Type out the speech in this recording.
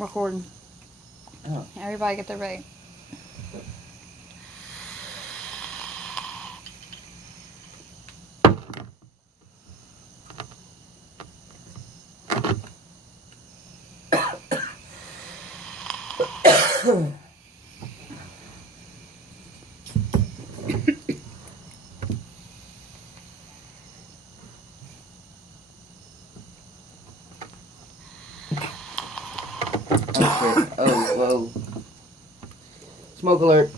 Recording. Oh. Everybody get their bait. Oh shit. Oh, whoa. Smoke alert.